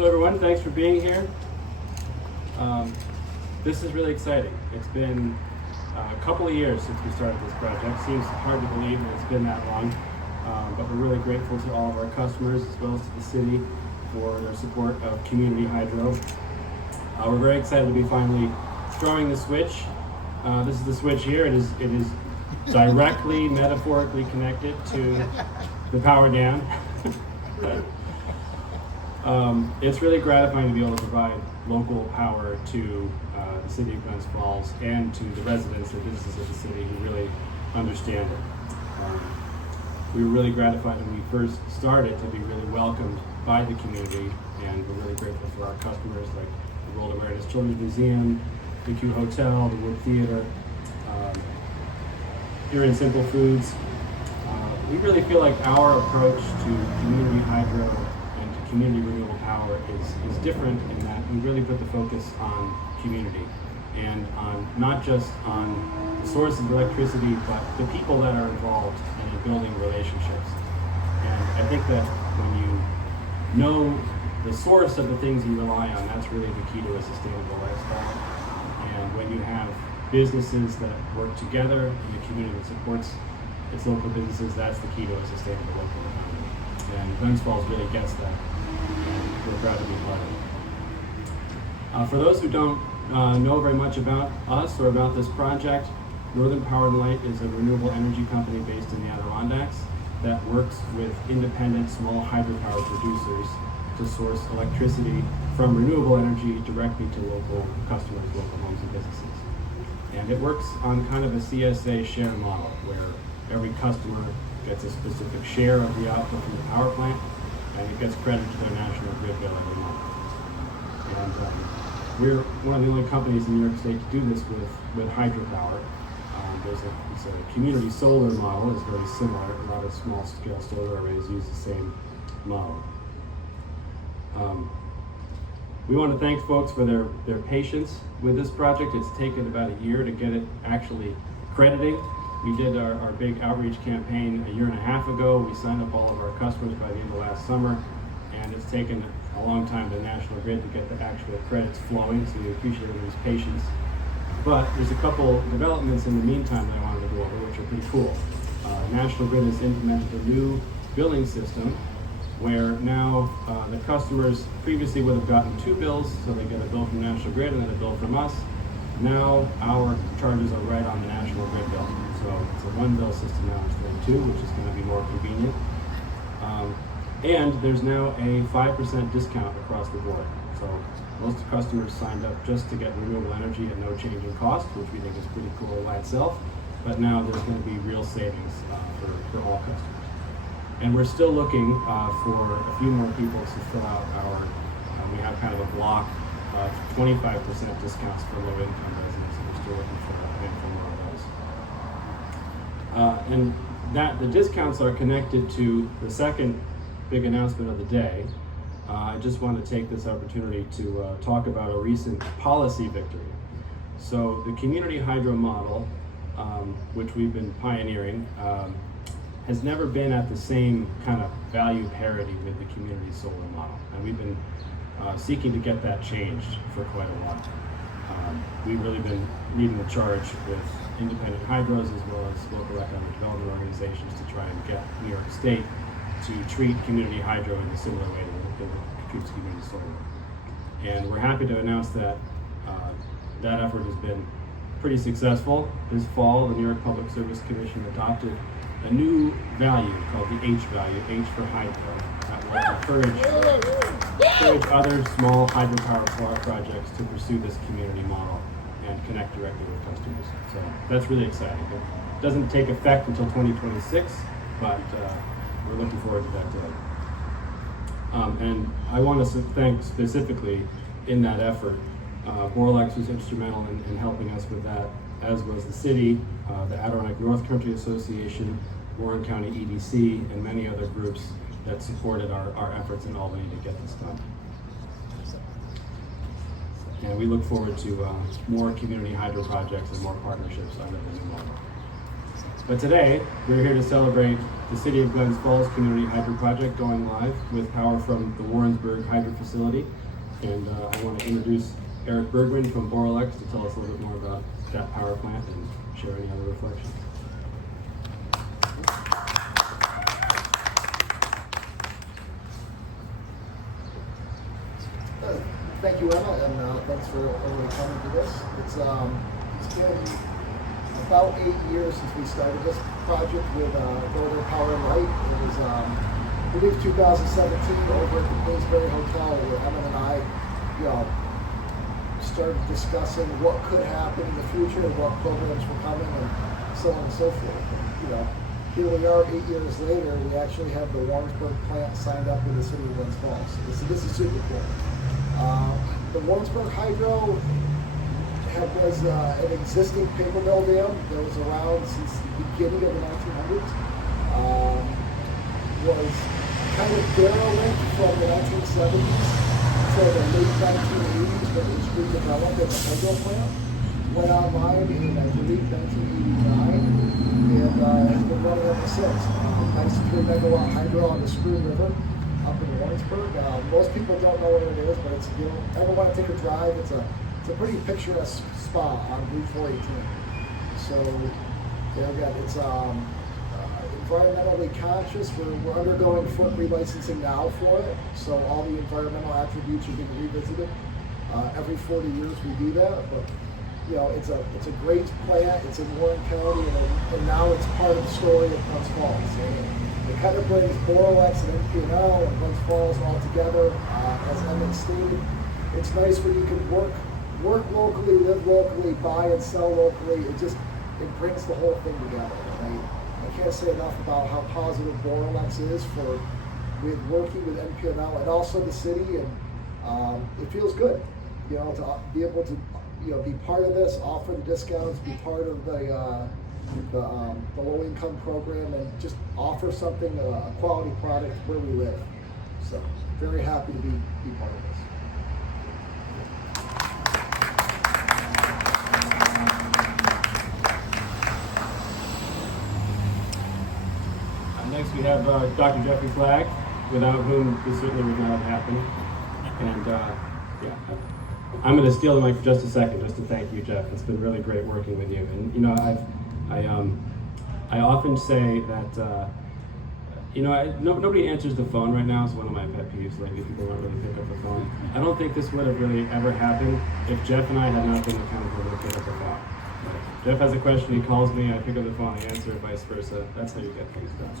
Hello everyone, thanks for being here. This is really exciting. It's been a couple of years since we started this project. Seems hard to believe that it's been that long, but we're really grateful to all of our customers as well as to the city for their support of community hydro. We're very excited to be finally throwing the switch. This is the switch here. It is directly, metaphorically connected to the power dam. It's really gratifying to be able to provide local power to the City of Glens Falls and to the residents and businesses of the city who really understand it. We were really gratified when we first started to be really welcomed by the community, and we're really grateful for our customers like the World Emeritus Children's Museum, the Q Hotel, the Wood Theater, here in Simple Foods. We really feel like our approach to community hydro and to community renewable power is different in that we really put the focus on community and on not just on the source of electricity, but the people that are involved in building relationships. And I think that when you know the source of the things you rely on, that's really the key to a sustainable lifestyle. And when you have businesses that work together in a community that supports its local businesses, that's the key to a sustainable local economy. And Glens Falls really gets that. And we're proud to be part of it. For those who don't know very much about us or about this project, Northern Power and Light is a renewable energy company based in the Adirondacks that works with independent small hydropower producers to source electricity from renewable energy directly to local customers, local homes and businesses. And it works on kind of a CSA share model where every customer gets a specific share of the output from the power plant, and it gets credited to their national grid bill every month. And we're one of the only companies in New York State to do this with hydropower. It's a community solar model. It's very similar. A lot of small-scale solar arrays use the same model. We want to thank folks for their patience with this project. It's taken about a year to get it actually crediting. We did our big outreach campaign a year and a half ago. We signed up all of our customers by the end of last summer, and it's taken a long time to the National Grid to get the actual credits flowing, so we appreciate everybody's patience. But there's a couple developments in the meantime that I wanted to go over, which are pretty cool. National Grid has implemented a new billing system where now the customers previously would have gotten two bills, so they get a bill from National Grid and then a bill from us. Now our charges are right on the National Grid bill. So it's a one bill system now instead of two, which is going to be more convenient. And there's now a 5% discount across the board. So most customers signed up just to get renewable energy at no change in cost, which we think is pretty cool by itself. But now there's going to be real savings for all customers. And we're still looking for a few more people to fill out our, we have kind of a block of 25% discounts for low income residents, and we're still looking for a handful more of those. And the discounts are connected to the second big announcement of the day. I just want to take this opportunity to talk about a recent policy victory. So the community hydro model, which we've been pioneering, has never been at the same kind of value parity with the community solar model. And we've been seeking to get that changed for quite a while. We've really been leading the charge with independent hydros as well as local economic development organizations to try and get New York State to treat community hydro in a similar way to treats community solar. And we're happy to announce that that effort has been pretty successful. This fall, the New York Public Service Commission adopted a new value called the H value, H for hydro, that will encourage other small hydropower projects to pursue this community model and connect directly with customers. So that's really exciting. It doesn't take effect until 2026, but we're looking forward to that day. And I want to thank specifically in that effort, Boralex was instrumental in helping us with that, as was the city, the Adirondack North Country Association, Warren County EDC, and many other groups that supported our efforts in Albany to get this done. And we look forward to more community hydro projects and more partnerships under the new model. But today, we're here to celebrate the City of Glens Falls Community Hydro Project going live with power from the Warrensburg Hydro Facility. And I want to introduce Erik Bergman from Boralex to tell us a little bit more about that power plant and share any other reflections. Thank you, Emma, and thanks for everybody coming to this. It's been about 8 years since we started this project with Northern Power and Light. It was, I believe, 2017 over at the Queensberry Hotel, where Emma and I, started discussing what could happen in the future and what programs were coming, and so on and so forth. And, here we are 8 years later. We actually have the Warrensburg plant signed up with the City of Glens Falls. So this is super cool. The Warrensburg Hydro was an existing paper mill dam that was around since the beginning of the 1900s. Was kind of derelict from the 1970s to the late 1980s, but it was redeveloped as a hydro plant. Went online in, I believe, 1989, and has been running ever since. Nice 3 megawatt hydro on the Spoon River up in Warrensburg. Most people don't know what it is, but it's, ever want to take a drive, it's a pretty picturesque spot on Route 418. So, again, it's environmentally conscious. We're undergoing foot relicensing now for it, so all the environmental attributes are being revisited. Every 40 years we do that, but it's a great plant. It's in Warren County, and now it's part of the story of Glens Falls. It kind of brings Boralex and NP&L and Glens Falls all together. As Emmett stated, it's nice when you can work locally, live locally, buy and sell locally. It brings the whole thing together. I can't say enough about how positive Boralex is with working with NP&L and also the city, and it feels good, to be able to be part of this, offer the discounts, be part of the low-income program, and just offer something, a quality product where we live. So, very happy to be part of this. Next, we have Dr. Jeffrey Flagg, without whom this certainly would not have happened. And I'm going to steal the mic for just a second, just to thank you, Jeff. It's been really great working with you. And I often say that nobody answers the phone right now. It's one of my pet peeves. Lately, people don't really pick up the phone. I don't think this would have really ever happened if Jeff and I had not been accountable to pick up the phone. Jeff has a question, he calls me, I pick up the phone, I answer, vice versa. That's how you get things done.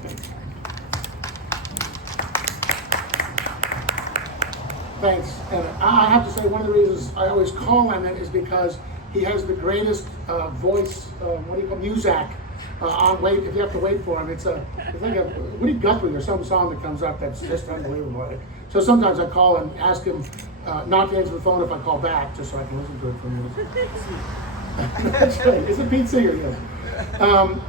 Thanks. Thanks. And I have to say, one of the reasons I always call Emmett is because he has the greatest voice, Muzak, on wait, if you have to wait for him. It's I think of Woody Guthrie or some song that comes up that's just unbelievable. So sometimes I call and ask him not to answer the phone if I call back, just so I can listen to it for a minute. That's right. It's a Pete Seeger, yes.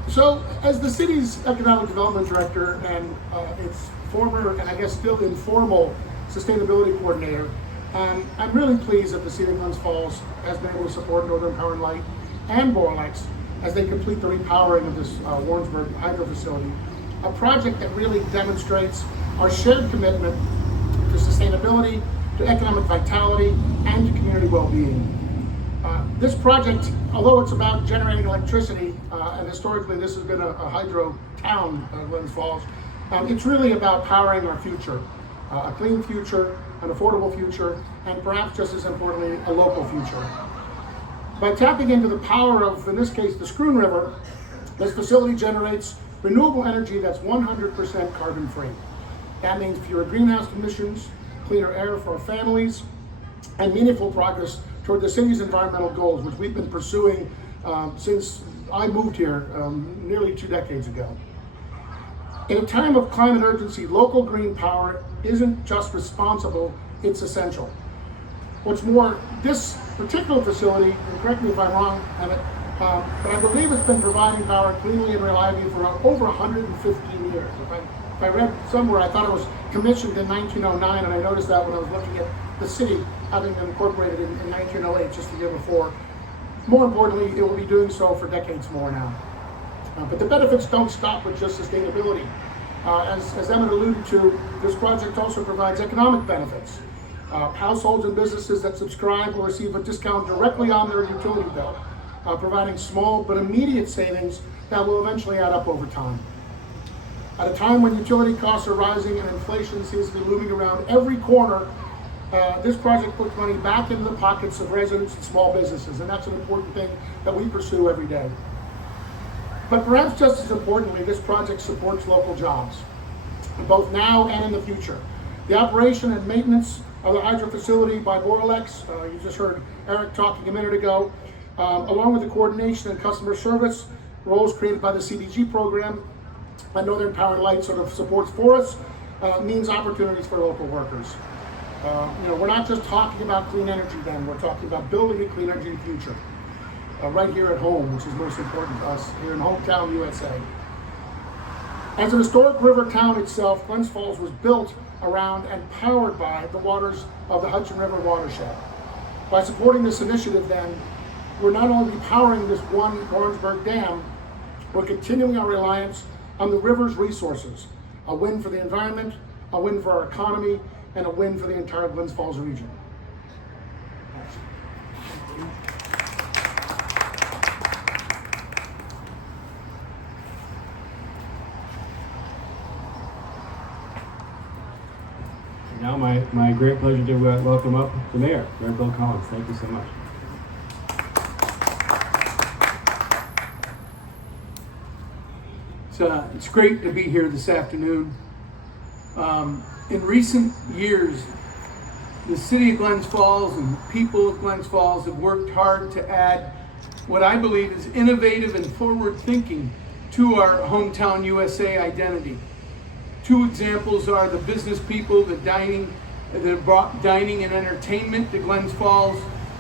So, as the city's economic development director and its former, and I guess still informal, sustainability coordinator, I'm really pleased that the City of Glens Falls has been able to support Northern Power and Light and Boralex as they complete the repowering of this Warrensburg hydro facility, a project that really demonstrates our shared commitment to sustainability, to economic vitality, and to community well-being. This project, although it's about generating electricity, and historically this has been a hydro town, Glens Falls, it's really about powering our future, a clean future, an affordable future, and perhaps just as importantly, a local future. By tapping into the power of, in this case, the Spoon River, this facility generates renewable energy that's 100% carbon-free. That means fewer greenhouse emissions, cleaner air for our families, and meaningful progress toward the city's environmental goals, which we've been pursuing since I moved here nearly 2 decades ago. In a time of climate urgency, local green power isn't just responsible, it's essential. What's more, this particular facility, and correct me if I'm wrong, Emmett, but I believe it's been providing power cleanly and reliably for over 115 years. If I read somewhere, I thought it was commissioned in 1909, and I noticed that when I was looking at the city having been incorporated in 1908, just the year before. More importantly, it will be doing so for decades more now. But the benefits don't stop with just sustainability. As Emmett alluded to, this project also provides economic benefits. Households and businesses that subscribe will receive a discount directly on their utility bill, providing small but immediate savings that will eventually add up over time. At a time when utility costs are rising and inflation seems to be looming around every corner, this project puts money back into the pockets of residents and small businesses, and that's an important thing that we pursue every day. But perhaps just as importantly, this project supports local jobs, both now and in the future. The operation and maintenance of the hydro facility by Boralex, you just heard Erik talking a minute ago, along with the coordination and customer service roles created by the CDG program that Northern Power and Light sort of supports for us, means opportunities for local workers. We're not just talking about clean energy then, we're talking about building a clean energy future. Right here at home, which is most important to us here in hometown USA. As an historic river town itself, Glens Falls was built around and powered by the waters of the Hudson River watershed. By supporting this initiative then, we're not only powering this one Warrensburg Dam, we're continuing our reliance on the river's resources. A win for the environment, a win for our economy, and a win for the entire Glens Falls region. Now my great pleasure to welcome up the mayor, Mayor Bill Collins. Thank you so much. It's great to be here this afternoon. In recent years, the City of Glens Falls and people of Glens Falls have worked hard to add what I believe is innovative and forward thinking to our hometown USA identity. Two examples are the business people, that brought dining and entertainment to Glens Falls,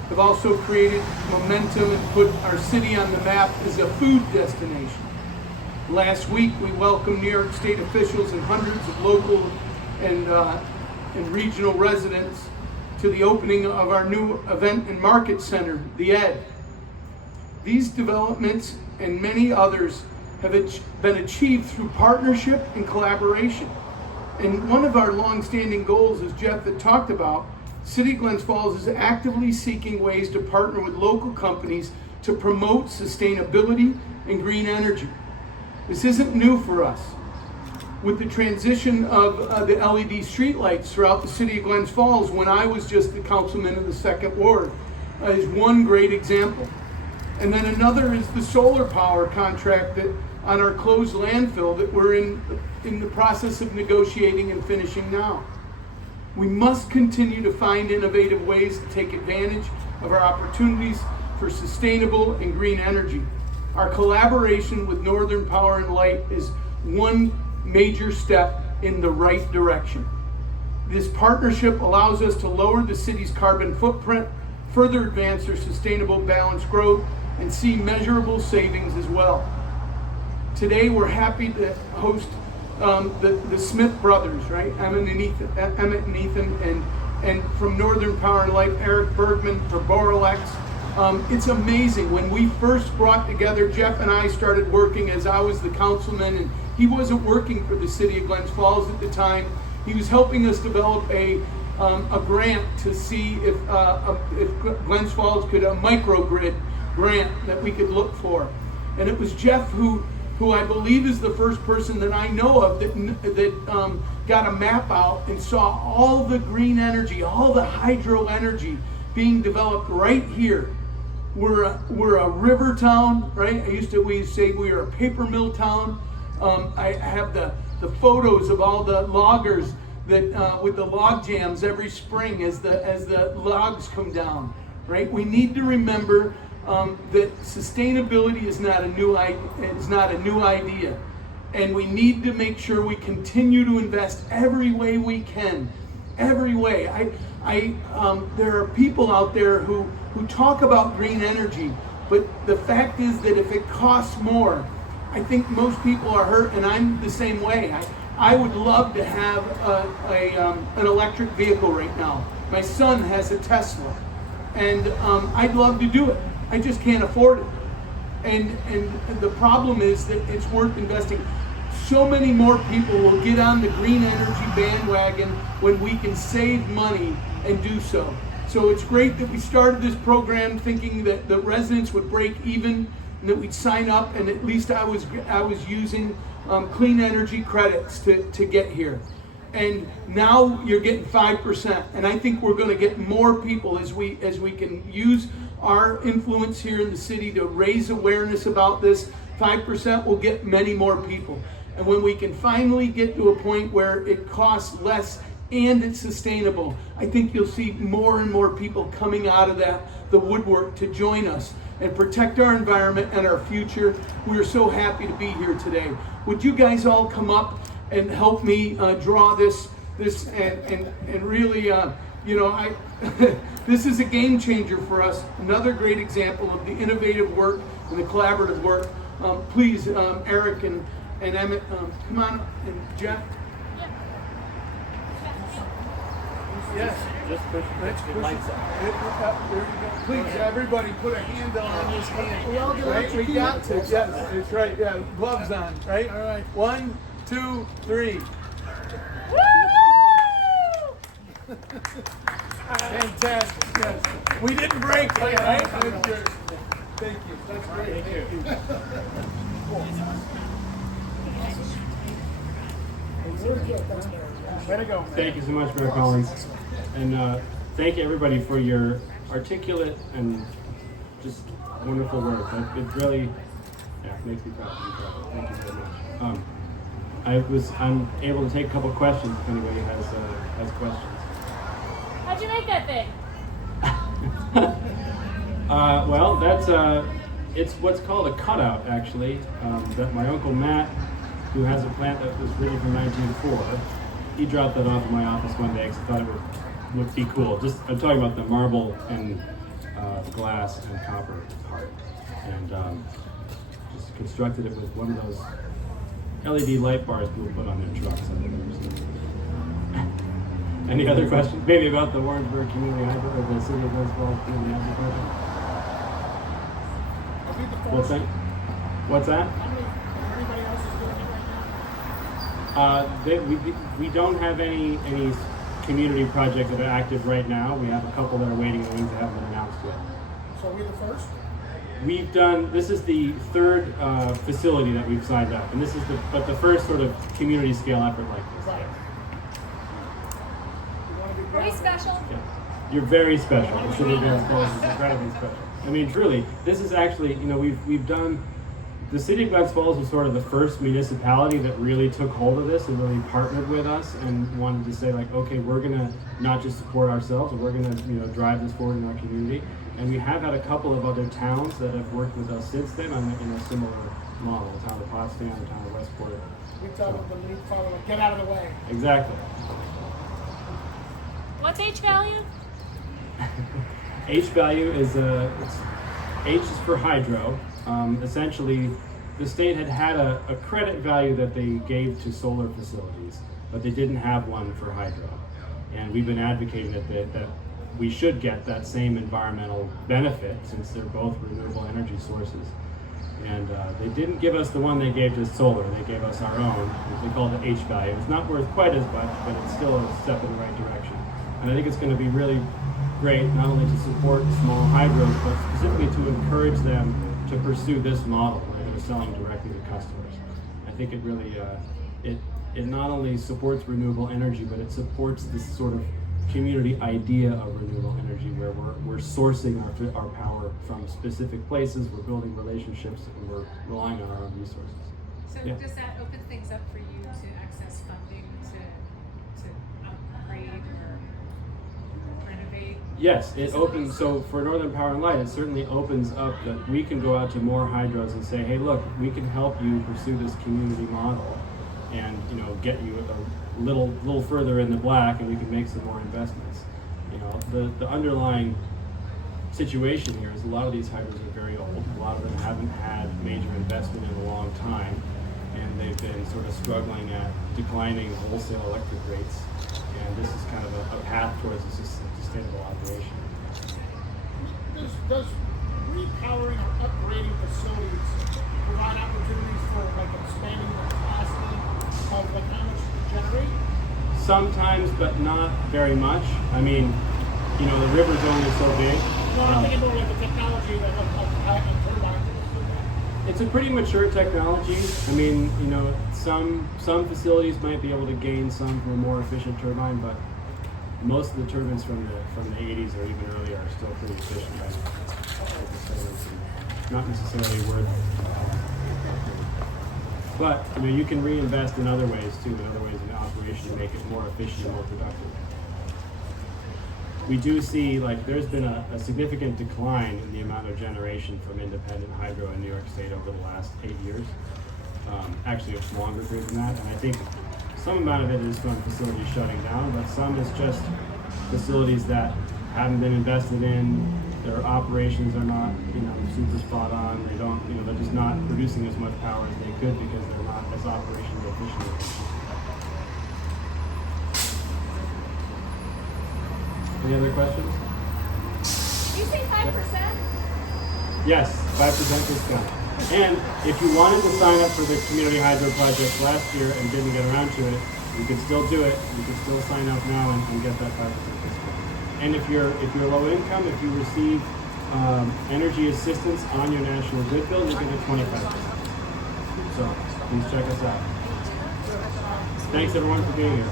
have also created momentum and put our city on the map as a food destination. Last week, we welcomed New York State officials and hundreds of local and regional residents to the opening of our new event and market center, the Ed. These developments and many others have been achieved through partnership and collaboration. And one of our long-standing goals, as Jeff had talked about, City of Glens Falls is actively seeking ways to partner with local companies to promote sustainability and green energy. This isn't new for us. With the transition of the LED streetlights throughout the City of Glens Falls, when I was just the councilman of the 2nd Ward, is one great example. And then another is the solar power contract that on our closed landfill that we're in the process of negotiating and finishing now. We must continue to find innovative ways to take advantage of our opportunities for sustainable and green energy. Our collaboration with Northern Power and Light is one major step in the right direction. This partnership allows us to lower the city's carbon footprint, further advance our sustainable balanced growth, and see measurable savings as well. Today we're happy to host the Smith brothers, right? Emmett and Ethan, and from Northern Power and Light, Erik Bergman for Boralex. It's amazing. When we first brought together, Jeff and I started working as I was the councilman, and he wasn't working for the City of Glens Falls at the time. He was helping us develop a grant to see if Glens Falls could, a microgrid grant that we could look for. And it was Jeff who I believe is the first person that I know of that got a map out and saw all the green energy, all the hydro energy being developed right here. We're a river town, right? We used to say we were a paper mill town. I have the photos of all the loggers that with the log jams every spring as the logs come down, right? We need to remember that sustainability is not a new idea, and we need to make sure we continue to invest every way we can, every way. There are people out there who talk about green energy, but the fact is that if it costs more, I think most people are hurt, and I'm the same way. I would love to have an electric vehicle right now. My son has a Tesla, and I'd love to do it. I just can't afford it. And the problem is that it's worth investing. So many more people will get on the green energy bandwagon when we can save money and do so. So it's great that we started this program thinking that the residents would break even and that we'd sign up, and at least I was using clean energy credits to get here. And now you're getting 5%, and I think we're going to get more people as we can use our influence here in the city to raise awareness about this. 5% will get many more people. And when we can finally get to a point where it costs less and it's sustainable, I think you'll see more and more people coming out of the woodwork to join us and protect our environment and our future. We are so happy to be here today. Would you guys all come up and help me draw this and really, this is a game changer for us. Another great example of the innovative work and the collaborative work. Please, Erik and Emmett, come on, and Jeff. Yes. Just push Let's the lights up. There you go. Please, everybody, put a hand on this hand. We all get Right? We got to. Yes, that's right. Yeah, gloves on. Right. All right. 1, 2, 3. Fantastic. Yes. We didn't break it, right? Thank you. That's great. Thank you. Way to go. Thank you so much, Mayor Collins. And thank you everybody for your articulate and just wonderful work. It really makes me proud. Thank you very much. I'm able to take a couple questions if anybody has questions. How'd you make that thing? Well, that's it's what's called a cutout, actually. That my uncle Matt, who has a plant that was written from 1904, he dropped that off in my office one day because he thought it would be cool. I'm talking about the marble and glass and copper part, and just constructed it with one of those LED light bars people put on their trucks. Any other questions? Maybe about the Warrensburg Community Hydro or the City of Glens Falls Community Hydro Project? I'll be the first. What's that? What's that? Anybody else is doing it right now? We don't have any community projects that are active right now. We have a couple that are waiting in the wings that haven't been announced yet. So are we the first? This is the third facility that we've signed up, and this is the first sort of community scale effort like this. Right. You want to be Are we proud? special? Yeah. You're very special. The City of Glens Falls is incredibly special. I mean, truly, this is actually, we've done. The City of Glens Falls was sort of the first municipality that really took hold of this and really partnered with us and wanted to say, like, okay, we're gonna not just support ourselves, but we're gonna drive this forward in our community. And we have had a couple of other towns that have worked with us since then in a similar model. The town of Potsdam, the town of Westport. We tell them to leave, follow, get out of the way. Exactly. What's H value? H value is H is for hydro. Essentially, the state had a credit value that they gave to solar facilities, but they didn't have one for hydro. And we've been advocating that we should get that same environmental benefit since they're both renewable energy sources. And they didn't give us the one they gave to solar. They gave us our own, which they call the H value. It's not worth quite as much, but it's still a step in the right direction. And I think it's going to be really great, not only to support small hydros, but specifically to encourage them to pursue this model where they're selling directly to customers. I think it really, it not only supports renewable energy, but it supports this sort of community idea of renewable energy where we're sourcing our power from specific places, we're building relationships, and we're relying on our own resources. So Yeah. does that open things up for you to access funding to upgrade or renovate? Yes, it opens, so for Northern Power and Light, it certainly opens up that we can go out to more hydros and say, hey, look, we can help you pursue this community model and get you a little further in the black, and we can make some more investments. The underlying situation here is a lot of these hydros are very old. A lot of them haven't had major investment in a long time, and they've been sort of struggling at declining wholesale electric rates. And this is kind of a path towards a sustainable operation. Does repowering or upgrading facilities Sometimes, but not very much. I mean, you know, the river's only so big. No, I'm thinking more like the technology that of turbines. It's a pretty mature technology. I mean, you know, some facilities might be able to gain some from a more efficient turbine, but most of the turbines from the 80s or even earlier are still pretty efficient. Not necessarily worth. But you know, you can reinvest in other ways too, in other ways in operation to make it more efficient and more productive. We do see, like, there's been a significant decline in the amount of generation from independent hydro in New York State over the last 8 years. Actually, it's longer period than that, and I think some amount of it is from facilities shutting down, but some is just facilities that haven't been invested in. Their operations are not, you know, super spot on. They don't, you know, they're just not producing as much power as they could because they're not as operationally efficient. Any other questions? You say 5%? Yes, 5% discount. And if you wanted to sign up for the community hydro project last year and didn't get around to it, you could still do it. You could still sign up now and get that 5% discount. And if you're low income, if you receive energy assistance on your national grid bill, you get a 25%. So please check us out. Thanks everyone for being here.